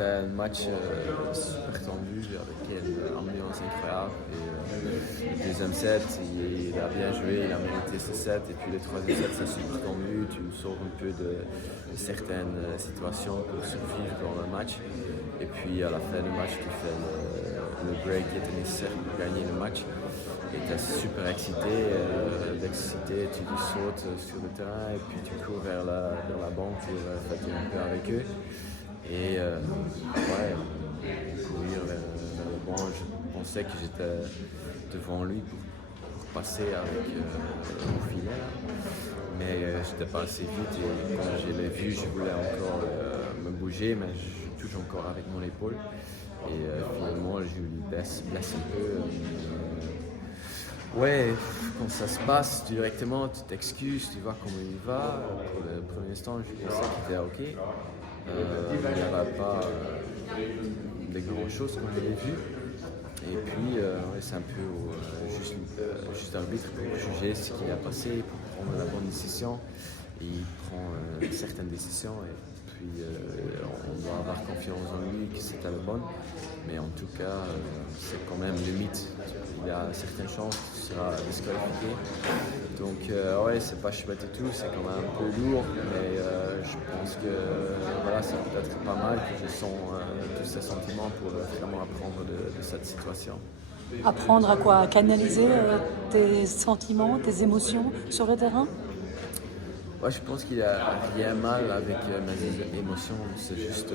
c'était un match super tendu avec une ambiance incroyable. Et, le deuxième set, il a bien joué, il a mérité ce set. Et puis le troisième set, c'est super tendu. Tu sors un peu de certaines situations pour survivre dans le match. Et puis à la fin du match, tu fais le break qui était nécessaire pour gagner le match. Et tu es super excité, tu sautes sur le terrain et puis tu cours vers la banque pour fêter un peu avec eux. Et courir vers le banc, je pensais que j'étais devant lui pour passer avec mon filet. Mais j'étais pas assez vite et quand je l'ai vu, je voulais encore me bouger, mais je touche encore avec mon épaule. Et finalement, je lui blesse un peu. Ouais, quand ça se passe directement, tu t'excuses, tu vois comment il va. Pour le premier instant, je pensais qu'il était OK. Il n'y avait pas de grandes choses qu'on avait vues. Et puis, c'est un peu juste arbitre pour juger ce qui a passé, pour prendre la bonne décision. Et il prend certaines décisions. Et puis, on doit avoir confiance en lui que c'était la bonne. Mais en tout cas, c'est quand même limite. Il y a certaines chances qu'il sera disqualifié. Donc, c'est pas chouette et tout, c'est quand même un peu lourd. Mais je pense que ça peut être pas mal que je sens tous ces sentiments pour vraiment apprendre de cette situation. Apprendre à quoi? À canaliser tes sentiments, tes émotions sur le terrain? Ouais, je pense qu'il n'y a rien mal avec mes émotions. C'est juste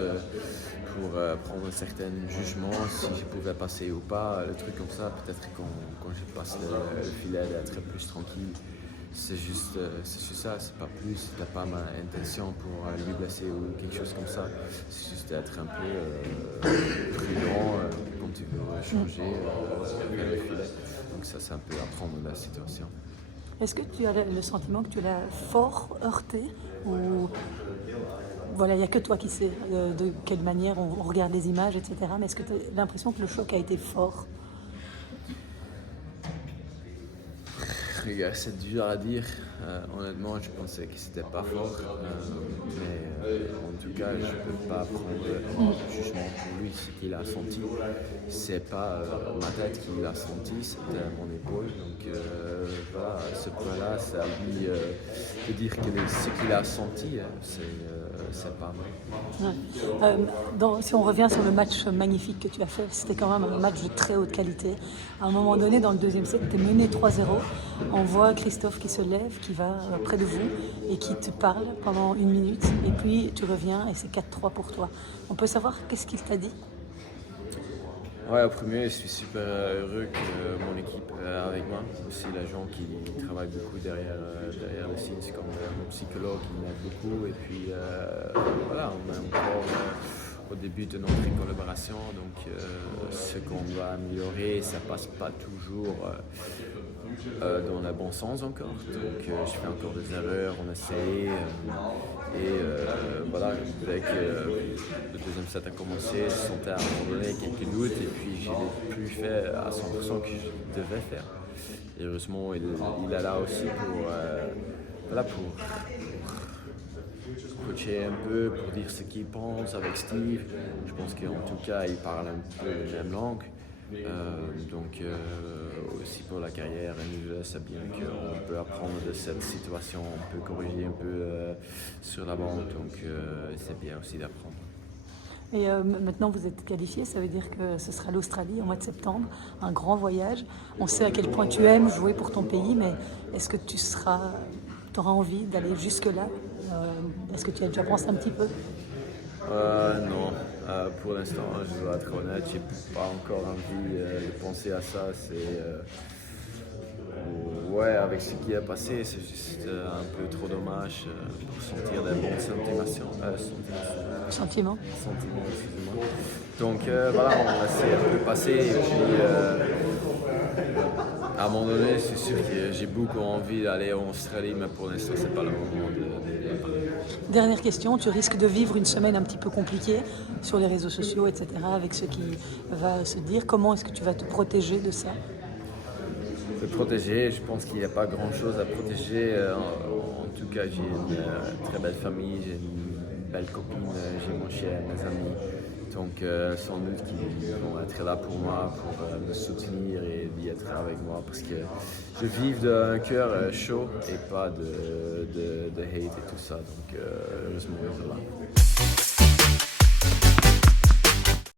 pour prendre certains jugements, si je pouvais passer ou pas, le truc comme ça. Peut-être quand je passe le filet, d'être plus tranquille. C'est juste ça, c'est pas plus. T'as pas ma intention pour lui blesser ou quelque chose comme ça. C'est juste d'être un peu prudent quand tu veux changer le filet. Donc ça, c'est un peu apprendre la situation. Est-ce que tu as le sentiment que tu l'as fort heurté ou voilà, il n'y a que toi qui sais de quelle manière on regarde les images, etc. Mais est-ce que tu as l'impression que le choc a été fort? C'est dur à dire. Honnêtement, je pensais que c'était pas fort. Mais en tout cas, je peux pas prendre un jugement pour lui. Ce qu'il a senti, c'est pas ma tête qui l'a senti, c'était mon épaule. Donc à ce point-là, c'est à lui de dire que ce qu'il a senti, c'est pas vrai. Si on revient sur le match magnifique que tu as fait, c'était quand même un match de très haute qualité. À un moment donné, dans le deuxième set, tu es mené 3-0. On voit Christophe qui se lève, qui va près de vous et qui te parle pendant 1 minute. Et puis tu reviens et c'est 4-3 pour toi. On peut savoir qu'est-ce qu'il t'a dit? Ouais, au premier, je suis super heureux que mon équipe est avec moi. Aussi les gens qui travaillent beaucoup derrière le scenes, comme mon psychologue qui m'aide beaucoup. Et puis on est encore au début de notre collaboration. Donc ce qu'on doit améliorer, ça passe pas toujours dans le bon sens encore. Donc je fais encore des erreurs, on essaie. Dès que le deuxième set a commencé, je sentais à un moment donné quelques doutes et puis je n'ai plus fait à 100% que je devais faire. Et heureusement, il est là aussi pour coacher un peu, pour dire ce qu'il pense avec Steve. Je pense qu'en tout cas, il parle un peu la même langue. Aussi pour la carrière, c'est bien qu'on peut apprendre de cette situation, on peut corriger un peu sur la bande, donc c'est bien aussi d'apprendre. Et maintenant vous êtes qualifié, ça veut dire que ce sera l'Australie au mois de septembre, un grand voyage. On sait à quel point tu aimes jouer pour ton pays, mais est-ce que tu auras envie d'aller jusque-là? Est-ce que tu as déjà pensé un petit peu? Non, pour l'instant, je dois être honnête, j'ai pas encore envie de penser à ça. Avec ce qui est passé, c'est juste un peu trop dommage pour sentir des bons sentiments. Excusez-moi. Donc on laisse un peu passer et puis à un moment donné, c'est sûr que j'ai beaucoup envie d'aller en Australie, mais pour l'instant, c'est pas le moment de parler. Dernière question, tu risques de vivre une semaine un petit peu compliquée sur les réseaux sociaux, etc., avec ce qui va se dire. Comment est-ce que tu vas te protéger de ça? Me protéger, je pense qu'il n'y a pas grand-chose à protéger. En tout cas, j'ai une très belle famille, j'ai une belle copine, j'ai mon chien, mes amis. Donc sans doute qu'ils vont être là pour moi, pour me soutenir et d'y être avec moi parce que je vis d'un cœur chaud et pas de hate et tout ça. Donc heureusement ils sont là.